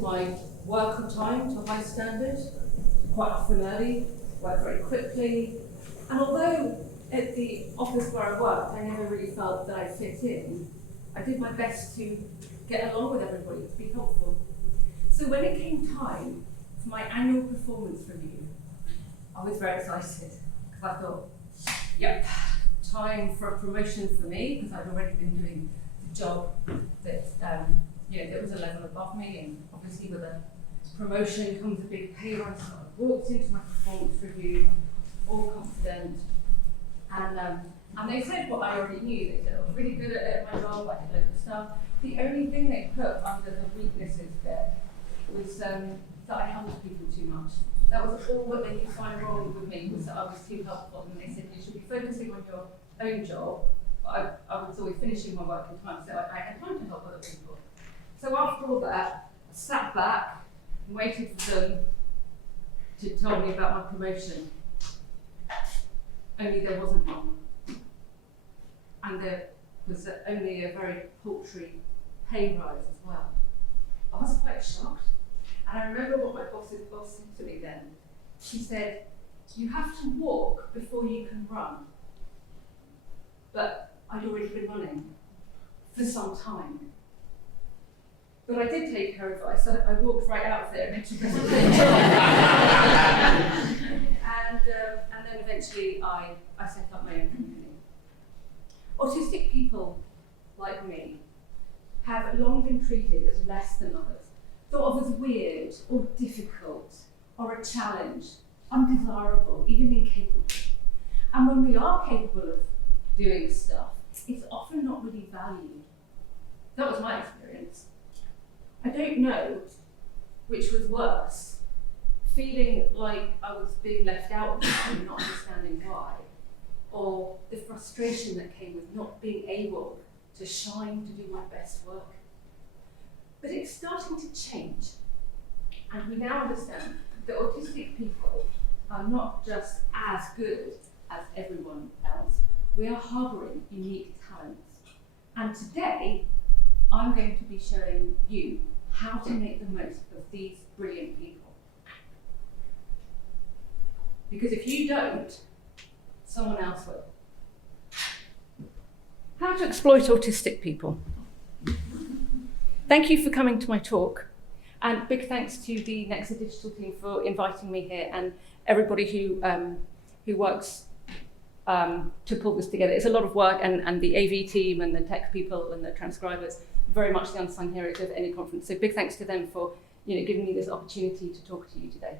did my work on time to a high standard, quite often early, worked very quickly. And although at the office where I worked, I never really felt that I fit in, I did my best to get along with everybody, to be helpful. So when it came time for my annual performance review, I was very excited, because I thought, yep, time for a promotion for me, because I'd already been doing the job that that was a level above me, and obviously with a promotion comes a big pay rise. So I walked into my performance review, all confident, and they said what I already knew. They said I was really good at my job, I did loads of stuff. The only thing they put under the weaknesses bit was that I helped people too much. That was all that they could find wrong with me, was that I was too helpful, and they said you should be focusing on your own job. But I was always finishing my work in time, so I had time to help other people. So after all that, I sat back and waited for them to tell me about my promotion. Only there wasn't one. And there was only a very paltry pay rise as well. I was quite shocked. And I remember what my boss's boss said to me then. She said, you have to walk before you can run. But I'd already been running for some time. But I did take her advice. So I walked right out of there and into presentation. And then eventually I set up my own company. Autistic people like me have long been treated as less than others, thought of as weird or difficult or a challenge, undesirable, even incapable. And when we are capable of doing stuff, it's often not really valued. That was my experience. I don't know which was worse, feeling like I was being left out and not understanding why, or the frustration that came with not being able to shine, to do my best work. But it's starting to change, and we now understand that autistic people are not just as good as everyone else, we are harbouring unique talents. And today, I'm going to be showing you how to make the most of these brilliant people. Because if you don't, someone else will. How to exploit autistic people. Thank you for coming to my talk, and big thanks to the Nexa Digital team for inviting me here, and everybody who works to pull this together. It's a lot of work, and the AV team and the tech people and the transcribers, very much the unsung heroes of any conference. So big thanks to them for giving me this opportunity to talk to you today.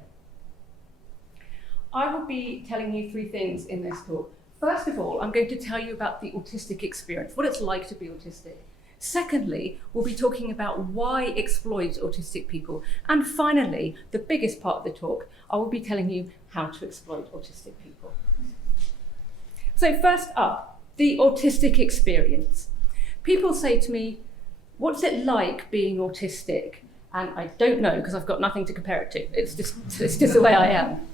I will be telling you three things in this talk. First of all, I'm going to tell you about the autistic experience, what it's like to be autistic. Secondly, we'll be talking about why exploit autistic people. And finally, the biggest part of the talk, I will be telling you how to exploit autistic people. So first up, the autistic experience. People say to me, what's it like being autistic? And I don't know, because I've got nothing to compare it to. It's just the way I am.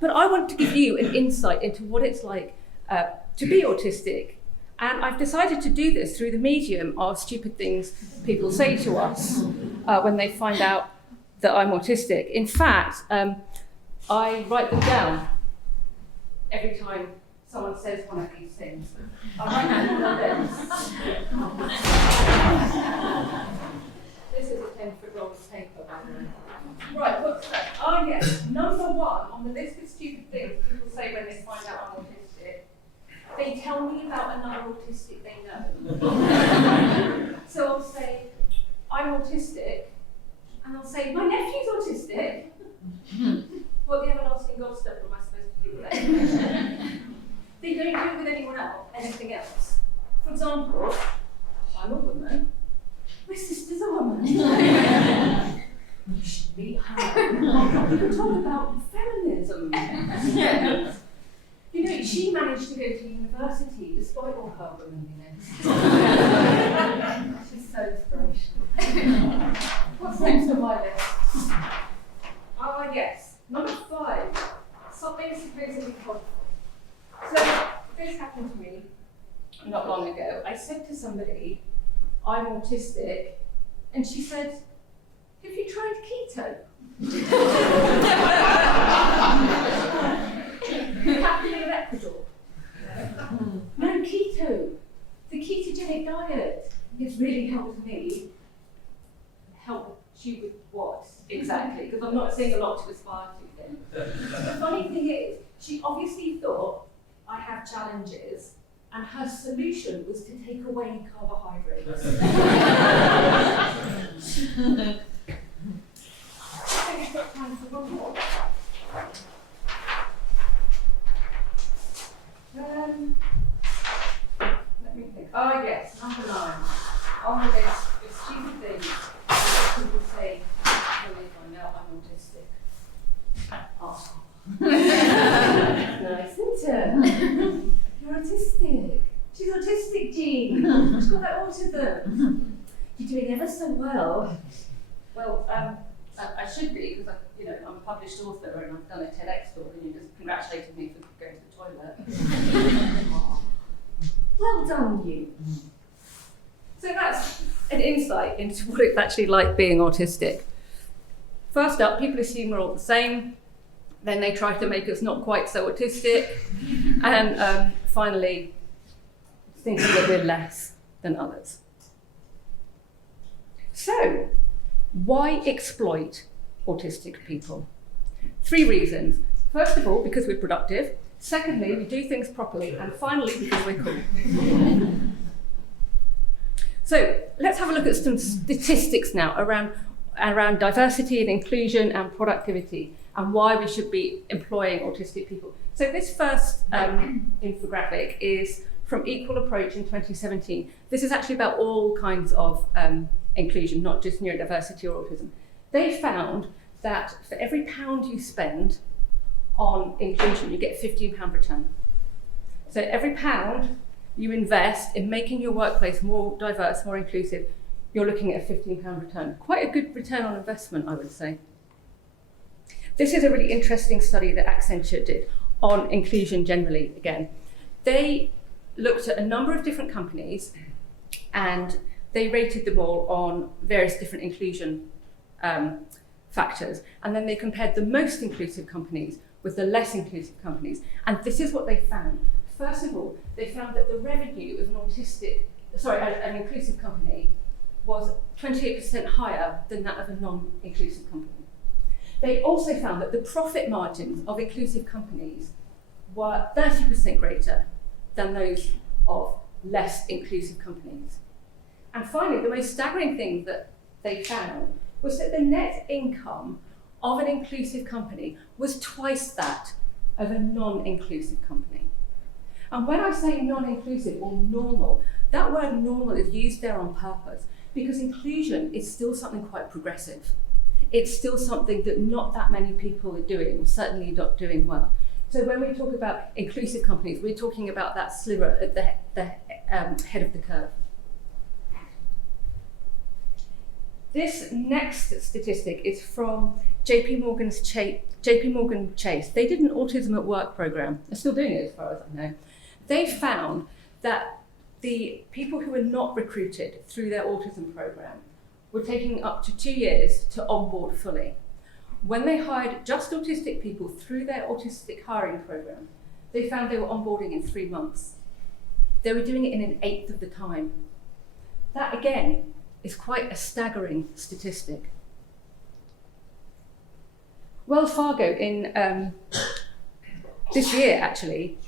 But I want to give you an insight into what it's like to be autistic. And I've decided to do this through the medium of stupid things people say to us when they find out that I'm autistic. In fact, I write them down every time someone says one of these things. I write them on their desk. This is a 10-foot roll of paper, by the way. Right, what's that? Ah, yes. Number one on the list of stupid things people say when they find out I'm autistic, they tell me about another autistic they know. So I'll say, I'm autistic, and I'll say, my nephew's autistic. What the everlasting God stuff am I supposed to do with that? They don't do it with anyone else, anything else. For example, I'm a woman, my sister's a woman. You should meet her. We can talk about feminism. She managed to go to university despite all her womanliness. She's so inspirational. What's next on my list? Ah, yes. Number 5. Something supposedly helpful. So, this happened to me not long ago. I said to somebody, I'm autistic, and she said, Have you tried keto? Happy in Ecuador? No, keto. The ketogenic diet has really helped me. Helped you with what exactly? Because I'm not seeing a lot to aspire to then. The funny thing is, she obviously thought I have challenges, and her solution was to take away carbohydrates. I think I've got time for one more. Let me think. Oh yes, number 9. On the list is stupid things people say, I believe I know I'm autistic. Oh. Nice, isn't it? You're autistic. She's autistic, Jean. She's got that autism. You're doing ever so well. Well, I should be, because I'm a published author and I've done a TEDx talk and you just congratulated me for going to the toilet. Well done, you. So that's an insight into what it's actually like being autistic. First up, people assume we're all the same. Then they try to make us not quite so autistic. And finally, thinking that we're less than others. So, why exploit autistic people? 3 reasons. First of all, because we're productive. Secondly, we do things properly. And finally, because we're cool. So let's have a look at some statistics now around diversity and inclusion and productivity and why we should be employing autistic people. So this first infographic is from Equal Approach in 2017. This is actually about all kinds of inclusion, not just neurodiversity or autism. They found that for every £1 you spend on inclusion, you get £15 return. So every £1 you invest in making your workplace more diverse, more inclusive, you're looking at a £15 return. Quite a good return on investment, I would say. This is a really interesting study that Accenture did on inclusion generally again. They looked at a number of different companies and they rated them all on various different inclusion factors. And then they compared the most inclusive companies with the less inclusive companies. And this is what they found. First of all, they found that the revenue of an inclusive company was 28% higher than that of a non-inclusive company. They also found that the profit margins of inclusive companies were 30% greater than those of less inclusive companies. And finally, the most staggering thing that they found was that the net income of an inclusive company was twice that of a non-inclusive company. And when I say non-inclusive or normal, that word normal is used there on purpose because inclusion is still something quite progressive. It's still something that not that many people are doing, or certainly not doing well. So when we talk about inclusive companies, we're talking about that sliver at the head of the curve. This next statistic is from JP Morgan Chase. They did an autism at work program. They're still doing it as far as I know. They found that the people who were not recruited through their autism program were taking up to 2 years to onboard fully. When they hired just autistic people through their autistic hiring program, they found they were onboarding in 3 months. They were doing it in an eighth of the time. That again is quite a staggering statistic. Wells Fargo in this year actually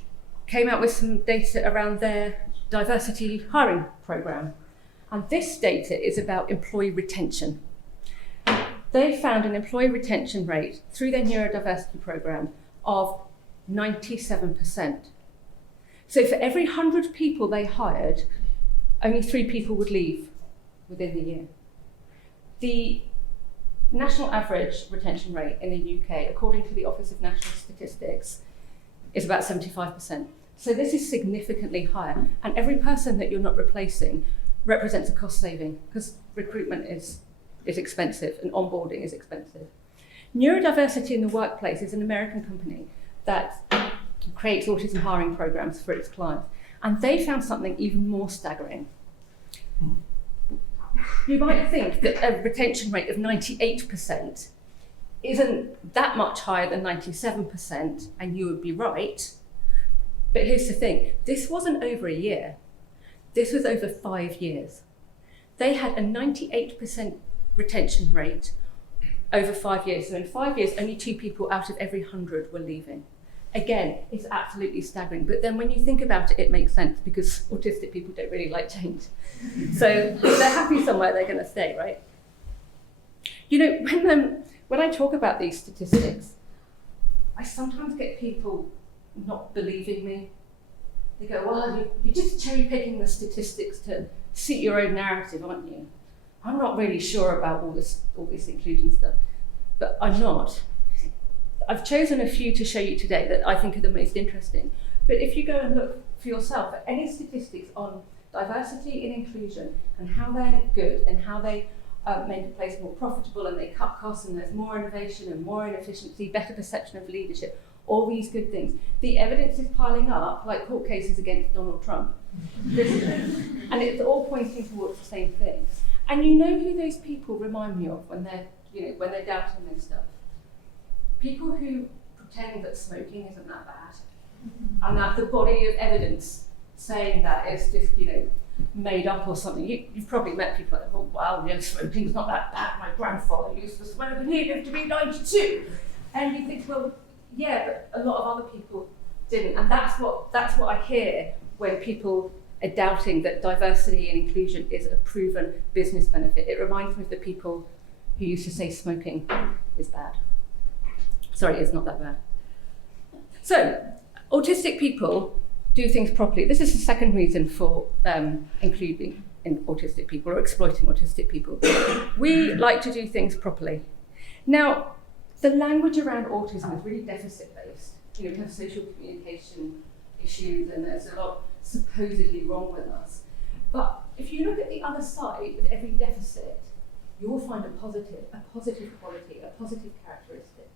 came out with some data around their diversity hiring program. And this data is about employee retention. They found an employee retention rate through their neurodiversity program of 97%. So for every 100 people they hired, only 3 people would leave within the year. The national average retention rate in the UK, according to the Office of National Statistics, is about 75%. So this is significantly higher. And every person that you're not replacing represents a cost saving because recruitment is expensive and onboarding is expensive. Neurodiversity in the Workplace is an American company that creates autism hiring programs for its clients. And they found something even more staggering. You might think that a retention rate of 98% isn't that much higher than 97%, and you would be right. But here's the thing, this wasn't over a year. This was over 5 years. They had a 98% retention rate over 5 years. So in 5 years, only 2 people out of every 100 were leaving. Again, it's absolutely staggering. But then when you think about it, it makes sense, because autistic people don't really like change. So if they're happy somewhere, they're going to stay, right? You know, when I talk about these statistics, I sometimes get people not believing me. They go, well, you're just cherry picking the statistics to suit your own narrative, aren't you? I'm not really sure about all this inclusion stuff, but I'm not. I've chosen a few to show you today that I think are the most interesting. But if you go and look for yourself at any statistics on diversity and inclusion and how they're good and how they make a place more profitable and they cut costs and there's more innovation and more inefficiency, better perception of leadership, all these good things. The evidence is piling up, like court cases against Donald Trump. And it's all pointing towards the same things. And you know who those people remind me of when they're doubting this stuff? People who pretend that smoking isn't that bad, and that the body of evidence saying that is just, made up or something. You've probably met people like, oh wow, smoking's not that bad. My grandfather used to smoke and he lived to be 92. And you think, well, yeah, but a lot of other people didn't. And that's what I hear when people are doubting that diversity and inclusion is a proven business benefit. It reminds me of the people who used to say smoking is bad. Sorry, it's not that bad. So, autistic people do things properly. This is the second reason for including in autistic people or exploiting autistic people. We like to do things properly. Now, the language around autism is really deficit-based. We have social communication issues and there's a lot supposedly wrong with us. But if you look at the other side of every deficit, you will find a positive quality, a positive characteristic.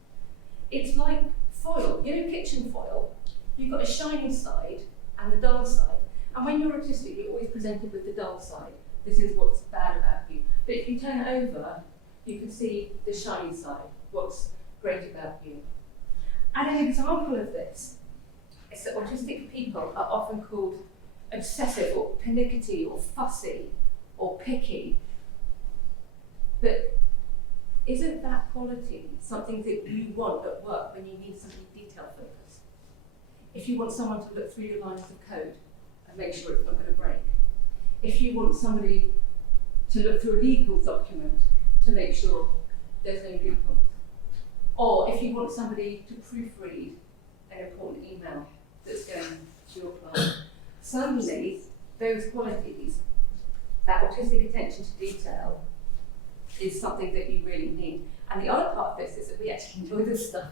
It's like foil, kitchen foil. You've got a shiny side and the dull side. And when you're autistic, you're always presented with the dull side. This is what's bad about you. But if you turn it over, you can see the shiny side, what's great about you. And an example of this is that autistic people are often called obsessive or pernickety or fussy or picky. But isn't that quality something that you want at work when you need somebody detail focused? If you want someone to look through your lines of code and make sure it's not going to break. If you want somebody to look through a legal document to make sure there's no loopholes. Or if you want somebody to proofread an important email that's going to your client. Suddenly, those qualities, that autistic attention to detail, is something that you really need. And the other part of this is that we actually enjoy this stuff.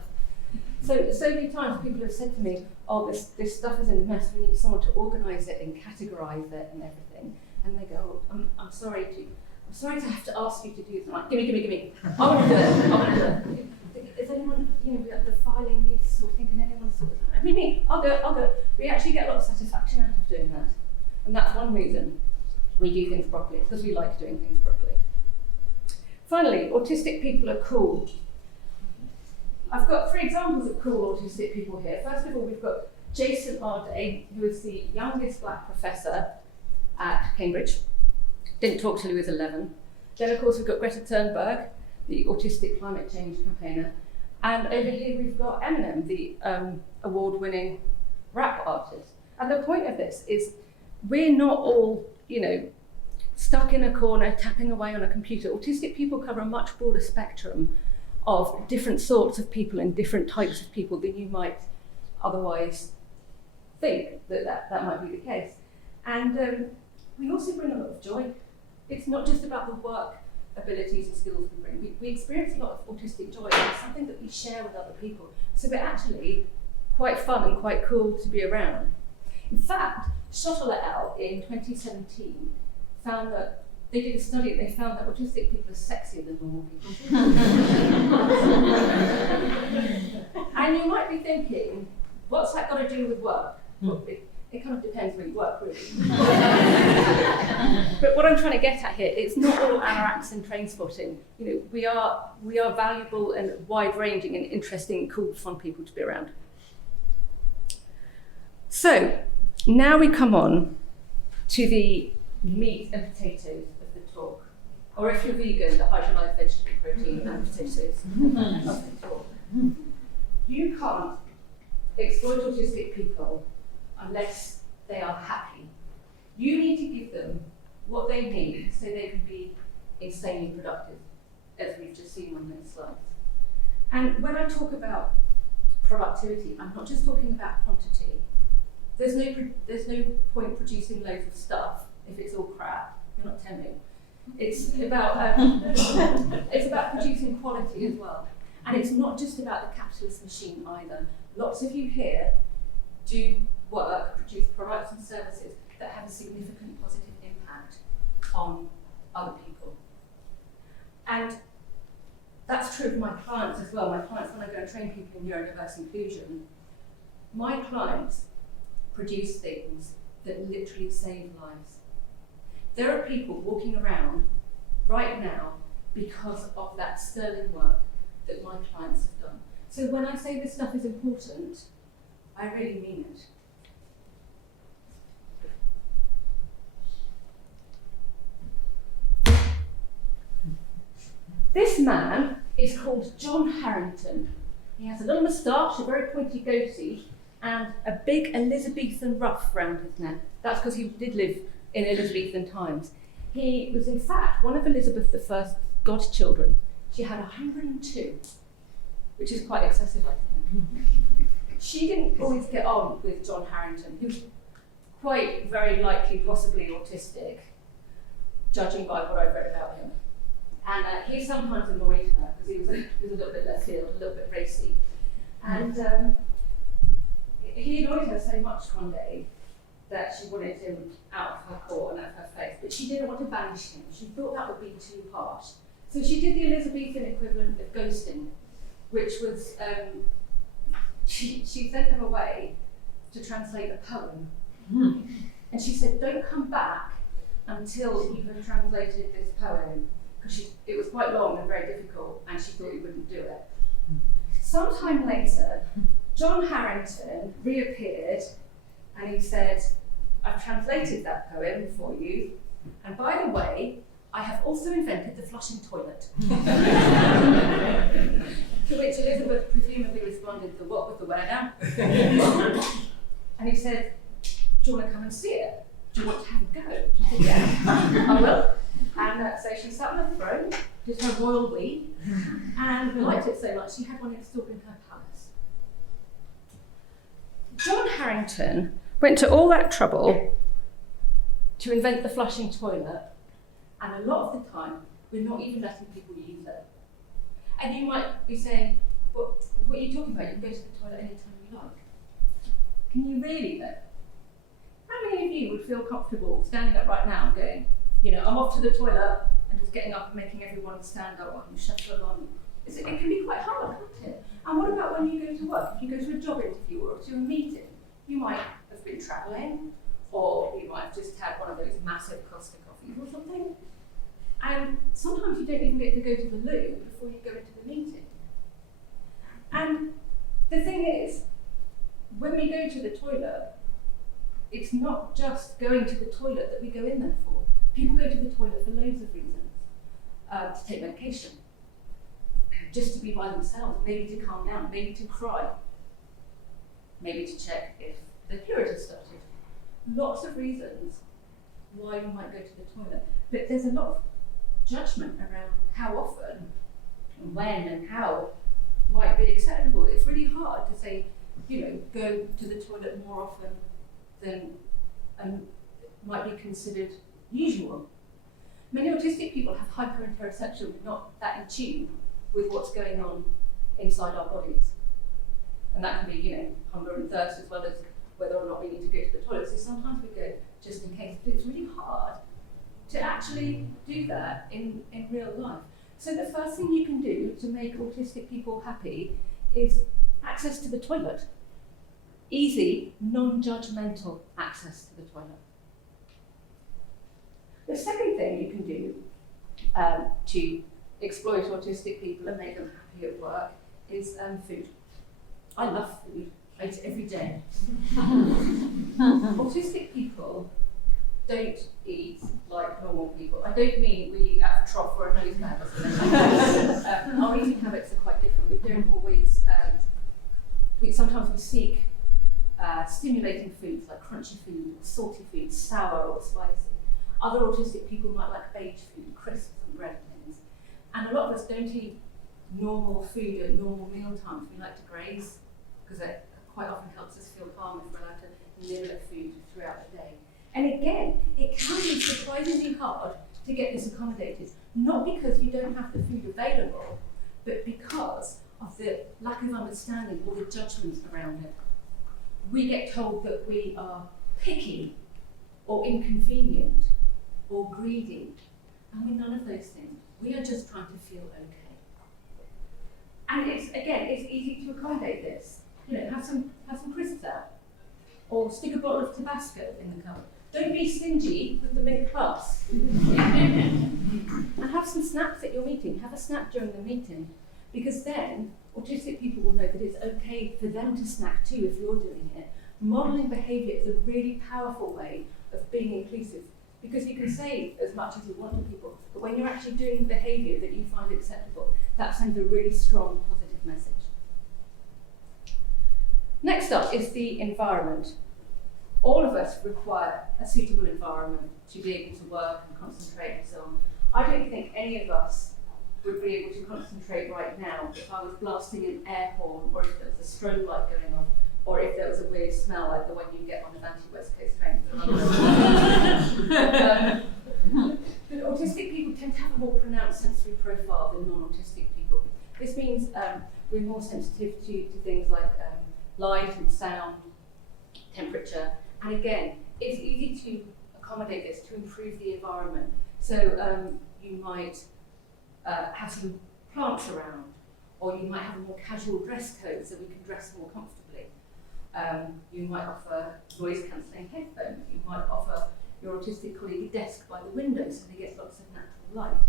So many times people have said to me, oh, this stuff is in a mess, we need someone to organise it and categorise it and everything. And they go, oh, I'm sorry to have to ask you to do this. I'm like, give me. I want to do it. Is anyone, the filing needs sort of thinking anyone sort of that? Me, I'll go. We actually get a lot of satisfaction out of doing that. And that's one reason we do things properly, because we like doing things properly. Finally, autistic people are cool. I've got 3 examples of cool autistic people here. First of all, we've got Jason Arday, who is the youngest black professor at Cambridge. Didn't talk till he was 11. Then, of course, we've got Greta Thunberg, the autistic climate change campaigner. And over here, we've got Eminem, the award-winning rap artist. And the point of this is we're not all, stuck in a corner, tapping away on a computer. Autistic people cover a much broader spectrum of different sorts of people and different types of people than you might otherwise think that might be the case. And we also bring a lot of joy. It's not just about the work abilities and skills we bring. We experience a lot of autistic joy, and it's something that we share with other people. So we're actually quite fun and quite cool to be around. In fact, Schottel et al. In 2017 found that they did a study and they found that autistic people are sexier than normal people. And you might be thinking, what's that got to do with work? It kind of depends where you work, really. But what I'm trying to get at here, it's not all anoraks and train spotting. We are valuable and wide-ranging and interesting and cool, fun people to be around. So now we come on to the meat and potatoes of the talk. Or if you're vegan, the hydrolyzed vegetable protein and potatoes of the talk. You can't exploit autistic people unless they are happy. You need to give them what they need so they can be insanely productive, as we've just seen on those slides. And when I talk about productivity, I'm not just talking about quantity. There's no point producing loads of stuff if it's all crap. You're not telling me. It's about producing quality as well. And it's not just about the capitalist machine either. Lots of you here do produce products and services that have a significant positive impact on other people. And that's true of my clients as well. My clients, when I go and train people in neurodiverse inclusion, my clients produce things that literally save lives. There are people walking around right now because of that sterling work that my clients have done. So when I say this stuff is important, I really mean it. This man is called John Harrington. He has a little moustache, a very pointy goatee, and a big Elizabethan ruff round his neck. That's because he did live in Elizabethan times. He was in fact one of Elizabeth I's godchildren. She had 102, which is quite excessive, I think. She didn't always get on with John Harrington. He was quite very likely possibly autistic, judging by what I've read about him. And he sometimes annoyed her because he was a little bit left field, a little bit racy. And he annoyed her so much one day that she wanted him out of her court and out of her face, but she didn't want to banish him. She thought that would be too harsh. So she did the Elizabethan equivalent of ghosting, which was, she sent him away to translate a poem. And she said, don't come back until you have translated this poem, because it was quite long and very difficult, and she thought you wouldn't do it. Sometime later, John Harrington reappeared, and he said, I've translated that poem for you, and by the way, I have also invented the flushing toilet. To which Elizabeth presumably responded, the what with the where now? And he said, do you want to come and see it? Do you want to have a go? She said, yeah, I will. And so she sat on her throne, did her royal we, and liked it so much she had one installed in her palace. John Harrington went to all that trouble to invent the flushing toilet, and a lot of the time we're not even letting people use it. And you might be saying, what are you talking about? You can go to the toilet anytime you like. Can you really though? How many of you would feel comfortable standing up right now and going, I'm off to the toilet, and just getting up and making everyone stand up while you shuffle along? It can be quite hard, can't it? And what about when you go to work? If you go to a job interview or to a meeting, you might have been travelling, or you might have just had one of those massive Costa coffees or something. And sometimes you don't even get to go to the loo before you go into the meeting. And the thing is, when we go to the toilet, it's not just going to the toilet that we go in there for. People go to the toilet for loads of reasons. To take medication, just to be by themselves, maybe to calm down, maybe to cry, maybe to check if the period has started. Lots of reasons why you might go to the toilet. But there's a lot of judgment around how often, and when, and how might be acceptable. It's really hard to say, go to the toilet more often than might be considered usual. Many autistic people have hyperinteroception, not that in tune with what's going on inside our bodies. And that can be, hunger and thirst, as well as whether or not we need to go to the toilet. So sometimes we go just in case, but it's really hard to actually do that in real life. So the first thing you can do to make autistic people happy is access to the toilet. easy, non-judgmental access to the toilet. The second thing you can do to exploit autistic people and make them happy at work is food. I love food. I eat it every day. Autistic people don't eat like normal people. I don't mean we at a trough or a nose bag or something. Our eating habits are quite different. We don't always, sometimes we seek stimulating foods like crunchy food, salty food, sour or spicy. Other autistic people might like beige food, crisps and bread and things. And a lot of us don't eat normal food at normal meal times. We like to graze because it quite often helps us feel calm if we're allowed to nibble at food throughout the day. And again, it can be surprisingly hard to get this accommodated, not because you don't have the food available, but because of the lack of understanding or the judgments around it. We get told that we are picky or inconvenient or greedy, and we're none of those things. We are just trying to feel okay. And it's easy to accommodate this. Have some crisps out, or stick a bottle of Tabasco in the cupboard. Don't be stingy with the middle class. And have some snacks at your meeting. Have a snack during the meeting, because then autistic people will know that it's okay for them to snack too if you're doing it. Modelling behaviour is a really powerful way of being inclusive, because you can say as much as you want to people, but when you're actually doing the behaviour that you find acceptable, that sends a really strong positive message. Next up is the environment. All of us require a suitable environment to be able to work and concentrate and so on. I don't think any of us would be able to concentrate right now if I was blasting an air horn, or if there was a strobe light going on, or if there was a weird smell like the one you get on an anti-West Coast train. But autistic people tend to have a more pronounced sensory profile than non-autistic people. This means we're more sensitive to things like light and sound, temperature, and again, it's easy to accommodate this to improve the environment. So you might have some plants around, or you might have a more casual dress code so we can dress more comfortably. You might offer noise cancelling headphones. You might offer your autistic colleague a desk by the window so they get lots of natural light.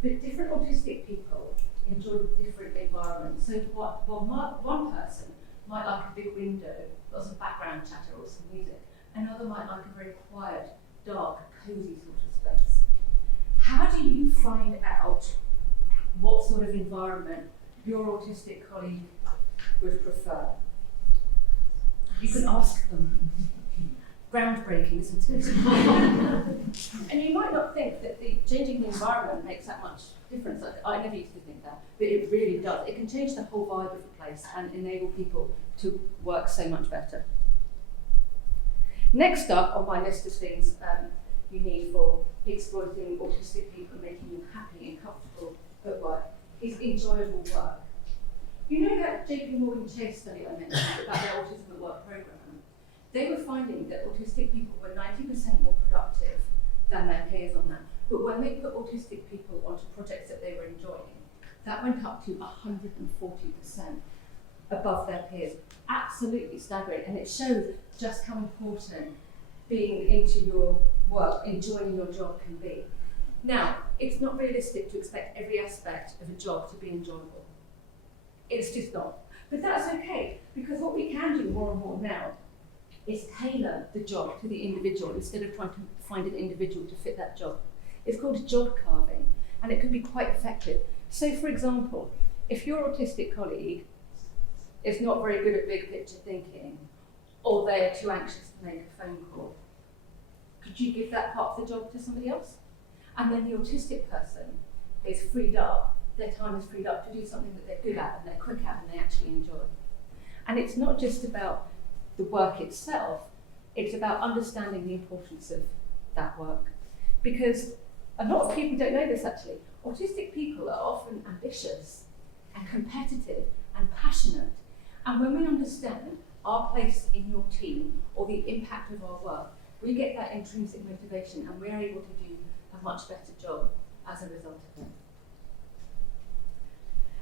But different autistic people enjoy different environments. So while one person might like a big window, lots of background chatter or some music, another might like a very quiet, dark, cosy sort of space. How do you find out what sort of environment your autistic colleague would prefer? You can ask them. Groundbreaking, isn't it? And you might not think that changing the environment makes that much difference. I never used to think that, but it really does. It can change the whole vibe of the place and enable people to work so much better. Next up on my list of things you need for exploiting autistic people, making them happy and comfortable at work, is enjoyable work. You know that JP Morgan Chase study I mentioned about their Autism at Work programme? They were finding that autistic people were 90% more productive than their peers on that. But when they put autistic people onto projects that they were enjoying, that went up to 140% above their peers. Absolutely staggering. And it shows just how important being into your work, enjoying your job can be. Now, it's not realistic to expect every aspect of a job to be enjoyable. It's just not. But that's okay, because what we can do more and more now is tailor the job to the individual instead of trying to find an individual to fit that job. It's called job carving, and it can be quite effective. So, for example, if your autistic colleague is not very good at big picture thinking, or they're too anxious to make a phone call, could you give that part of the job to somebody else? And then the autistic person is freed up, their time is freed up to do something that they're good at and they're quick at and they actually enjoy. And it's not just about the work itself, it's about understanding the importance of that work. Because a lot of people don't know this actually. Autistic people are often ambitious and competitive and passionate. And when we understand our place in your team or the impact of our work, we get that intrinsic motivation and we're able to do a much better job as a result of it.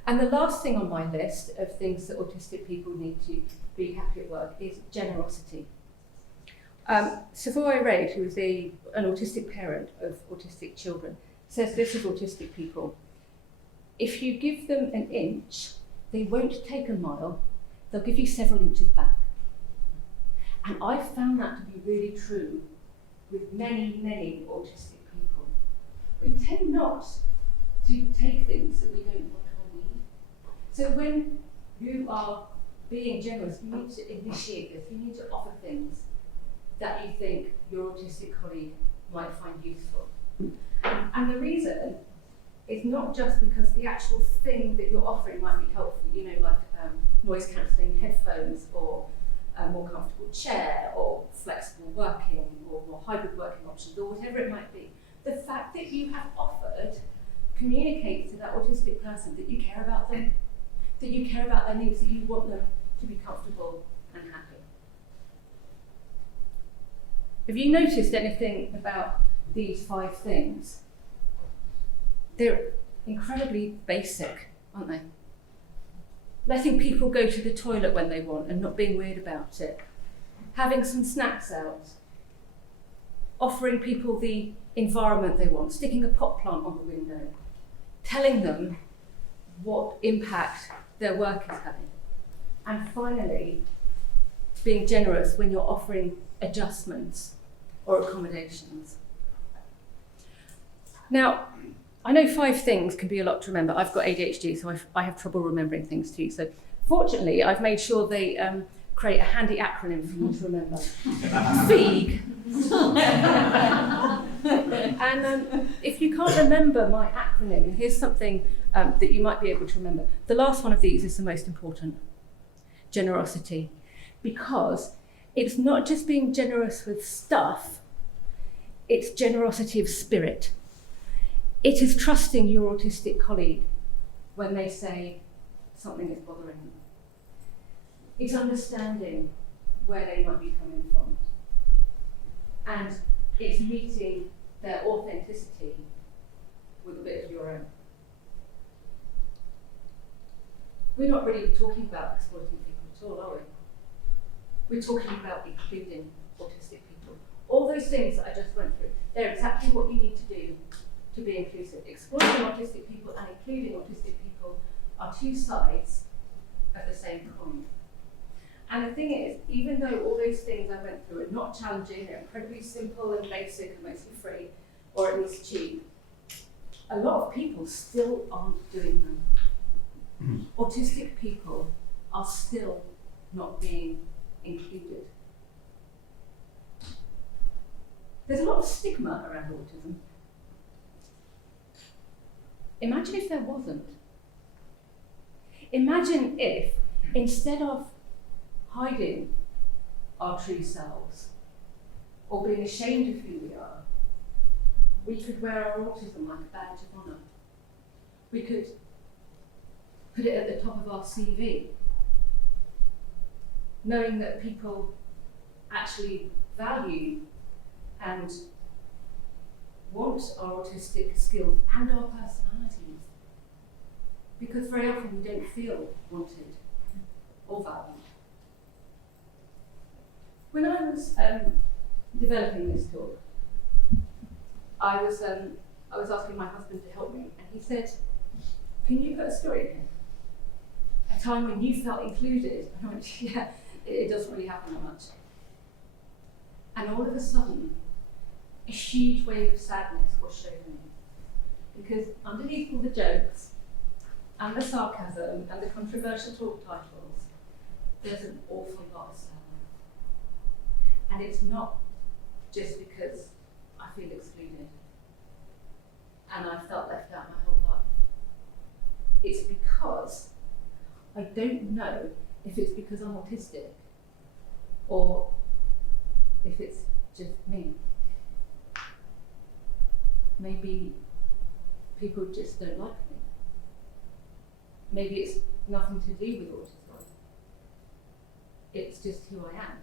And the last thing on my list of things that autistic people need to be happy at work is generosity. Savoy Raid, who is an autistic parent of autistic children, says this of autistic people: if you give them an inch, they won't take a mile, they'll give you several inches back. And I found that to be really true with many, many autistic people. We tend not to take things that we don't want or need. So when you are being generous, you need to initiate this. You need to offer things that you think your autistic colleague might find useful. And the reason is not just because the actual thing that you're offering might be helpful, like noise cancelling headphones, or a more comfortable chair, or flexible working, or more hybrid working options, or whatever it might be. The fact that you have offered communicates to that autistic person that you care about them, that you care about their needs, that you want them to be comfortable and happy. Have you noticed anything about these 5 things? They're incredibly basic, aren't they? Letting people go to the toilet when they want and not being weird about it. Having some snacks out. Offering people the environment they want. Sticking a pot plant on the window. Telling them what impact their work is having. And finally, being generous when you're offering adjustments or accommodations. Now, I know 5 things can be a lot to remember. I've got ADHD, so I have trouble remembering things too. So fortunately, I've made sure they create a handy acronym for you to remember. FEEG. And if you can't remember my acronym, here's something that you might be able to remember. The last one of these is the most important. Generosity. Because it's not just being generous with stuff, it's generosity of spirit. It is trusting your autistic colleague when they say something is bothering them. It's understanding where they might be coming from. And it's meeting their authenticity with a bit of your own. We're not really talking about exploiting people at all, are we? We're talking about including autistic people. All those things that I just went through, they're exactly what you need to do to be inclusive. Exploiting autistic people and including autistic people are 2 sides of the same coin. And the thing is, even though all those things I went through are not challenging, they're incredibly simple and basic and mostly free, or at least cheap, a lot of people still aren't doing them. Autistic people are still not being included. There's a lot of stigma around autism. Imagine if there wasn't. Imagine if, instead of hiding our true selves or being ashamed of who we are, we could wear our autism like a badge of honour. We could put it at the top of our CV, knowing that people actually value and want our autistic skills and our personalities, because very often we don't feel wanted or valued. When I was developing this talk, I was asking my husband to help me, and he said, "Can you put a story in here? A time when you felt included?" And I went, "Yeah, it doesn't really happen that much." And all of a sudden, a huge wave of sadness washed over me, because underneath all the jokes and the sarcasm and the controversial talk titles, there's an awful lot of sadness. And it's not just because I feel excluded and I felt left out my whole life. It's because I don't know if it's because I'm autistic or if it's just me. Maybe people just don't like me. Maybe it's nothing to do with autism. It's just who I am.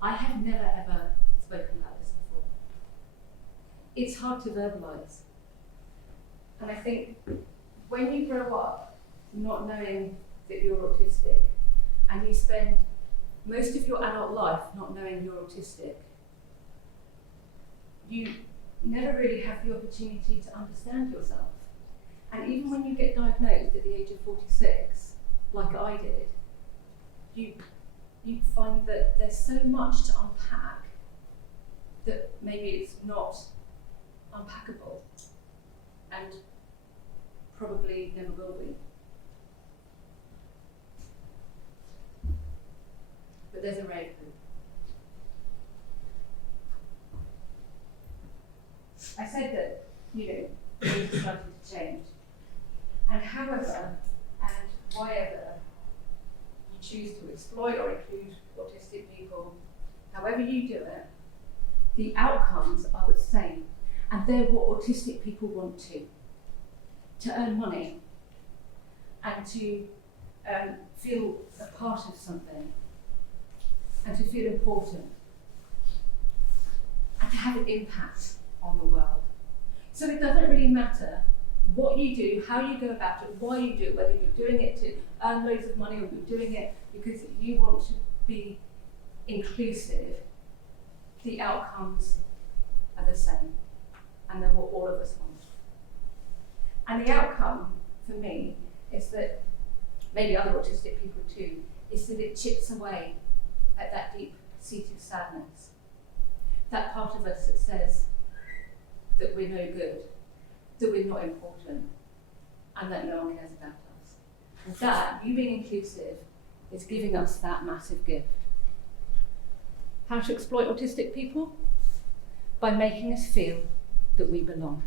I have never ever spoken about this before. It's hard to verbalise. And I think when you grow up not knowing that you're autistic, and you spend most of your adult life not knowing you're autistic, you never really have the opportunity to understand yourself. And even when you get diagnosed at the age of 46, like I did, you find that there's so much to unpack that maybe it's not unpackable, and probably never will be. But there's a ray of hope. I said that, things are starting to change. And however and whyever you choose to exploit or include autistic people, however you do it, the outcomes are the same. And they're what autistic people want to earn money and to feel a part of something and to feel important and to have an impact on the world. So it doesn't really matter what you do, how you go about it, why you do it, whether you're doing it to earn loads of money or you're doing it because you want to be inclusive, the outcomes are the same, and they're what all of us want. And the outcome for me is that, maybe other autistic people too, is that it chips away at that deep-seated sadness, that part of us that says that we're no good, that we're not important, and that no one cares about us. And that, you being inclusive, is giving us that massive gift. How to exploit autistic people? By making us feel that we belong.